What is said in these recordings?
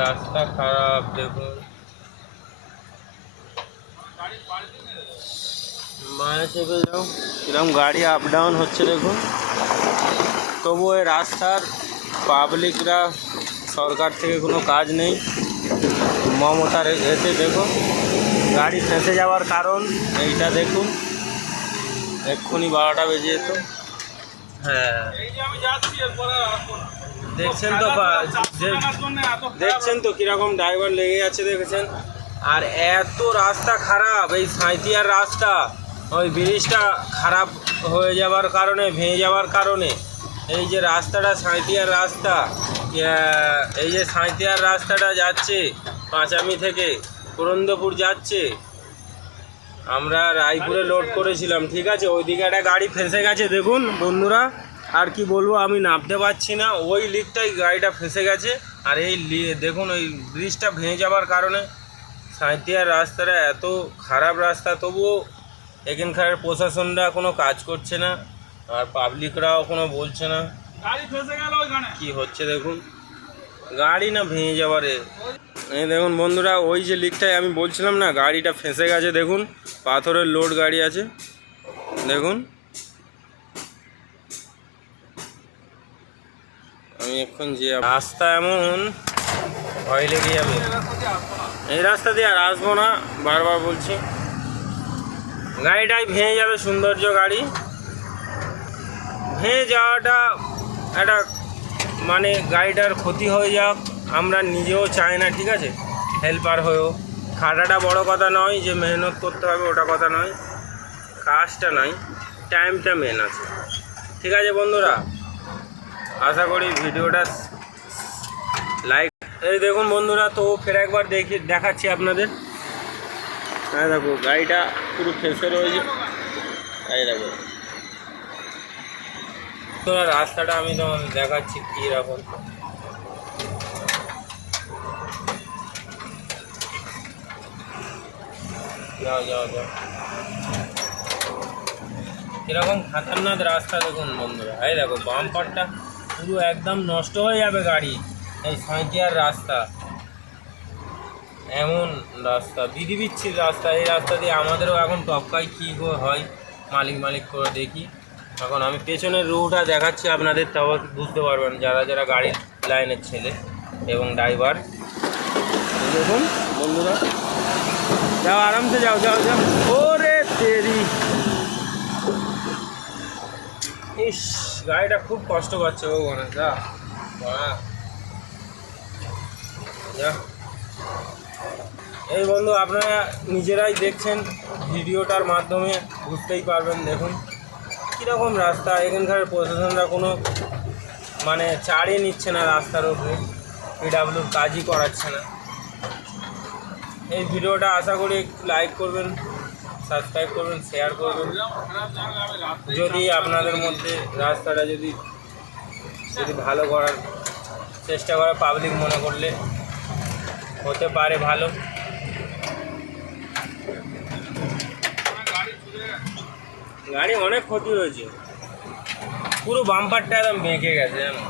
রাস্তা খারাপ দেখুন, মায়া চেপে যাও কিরকম গাড়ি আপ ডাউন হচ্ছে দেখুন। তবু এই রাস্তার পাবলিকরা, সরকার থেকে কোনো কাজ নেই। মমতার এতে দেখুন গাড়ি ফেঁসে যাওয়ার কারণ এইটা দেখুন, এক্ষুনি 12টা বেজে যেত। হ্যাঁ দেখছেন তো কীরকম ড্রাইভার লেগে আছে দেখেছেন। আর এত রাস্তা খারাপ, এই সাঁইতিয়ার রাস্তা, ওই ব্রিজটা খারাপ হয়ে যাওয়ার কারণে, ভেঙে যাওয়ার কারণে এই যে রাস্তাটা সাঁইতিয়ার রাস্তা, এই যে সাঁইতিয়ার রাস্তাটা যাচ্ছে পাঁচামি থেকে পুরন্দপুর যাচ্ছে, আমরা রায়পুরে লোড করেছিলাম, ঠিক আছে। ওইদিকে একটা গাড়ি ফেঁসে গেছে দেখুন বন্ধুরা, আর কি বলবো আমি নামতে পারছি না, ওই লিকটাই গাড়িটা ফেঁসে গেছে। আর এই দেখুন ওই ব্রিজটা ভেঙে যাওয়ার কারণে সাঁইতিয়ার রাস্তাটা এত খারাপ রাস্তা, তবুও এখানকার প্রশাসনরা কোনো কাজ করছে না, আর পাবলিকরাও কোনো বলছে না। গাড়ি ফেঁসে গেল ওইখানে, কি হচ্ছে দেখুন, গাড়ি না ভেঙে যাওয়ারে। এই দেখুন বন্ধুরা, ওই যে লিকটাই আমি বলছিলাম না, গাড়িটা ফেঁসে গেছে দেখুন, পাথরের লোড গাড়ি আছে দেখুন। আমি এখন যে রাস্তা এমন ভয় লেগে যাবে, এই রাস্তা দিয়ে আর আসবো না, বারবার বলছি। গাড়িটাই ভেঙে যাবে, সৌন্দর্য গাড়ি ভেঙে যাওয়াটা একটা মানে গাড়িটার ক্ষতি হয়ে যাক আমরা নিজেও চাই না, ঠিক আছে। হেল্পার হয়েও খাটাটা বড় কথা নয়, যে মেহনত করতে হবে ওটা কথা নয়, কাজটা নয়, টাইমটা মেন আছে, ঠিক আছে বন্ধুরা। আশা করি ভিডিওটা লাইক। এই দেখুন বন্ধুরা, তো ফের একবার দেখাচ্ছি আপনাদের। হ্যাঁ দেখো গাড়িটা পুরো ফেসে রয়েছে, এই দেখো তোরা রাস্তাটা আমি তোমাদের দেখাচ্ছি কীরকম। যাও যাও যাও, কীরকম খাতারনাক রাস্তা দেখুন বন্ধুরা। এই দেখো বাম্পারটা পুরো একদম নষ্ট হয়ে যাবে গাড়ি, এই সাঁইতিয়ার রাস্তা এমন রাস্তা, বিচ্ছির রাস্তা। এই রাস্তা দিয়ে আমাদেরও এখন টপকাই কী হয় মালিক করে দেখি। এখন আমি পেছনের রুটটা দেখাচ্ছি আপনাদের, তাও বুঝতে পারবেন যারা যারা গাড়ির লাইনের ছেলে এবং ড্রাইভার। দেখুন বন্ধুরা, যাও আরামসে যাও যাও যাও। ওরে তেরি, ইস গাড়িটা খুব কষ্ট পাচ্ছে ওখানে, যা যা। এই বন্ধু আপনারা নিজেরাই দেখছেন ভিডিওটার মাধ্যমে, বুঝতেই পারবেন। দেখুন কীরকম রাস্তা, এখানকার প্রশাসনরা কোনো মানে ছাড়ই নিচ্ছে না রাস্তার উপরে, পিডাব্লিউর কাজই করাচ্ছে না। এই ভিডিওটা আশা করি একটু লাইক করবেন, সাবস্ক্রাইব করবেন, শেয়ার করবেন। যদি আপনাদের মধ্যে রাস্তাটা যদি ভালো করার চেষ্টা করে, পাবলিক মনে করলে হতে পারে ভালো। গাড়ি অনেক ক্ষতি হয়েছে, পুরো বাম্পারটা একদম বেঁকে গেছে জানো।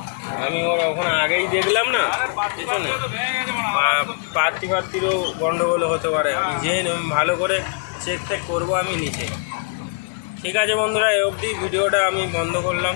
আমি ওখানে আগেই দেখলাম না পিছনে, পাত্তিরও গন্ডগোল হতে পারে, আমি যে ভালো করে চেক করবো আমি নিচে। ঠিক আছে বন্ধুরা, এই অবধি ভিডিওটা আমি বন্ধ করলাম।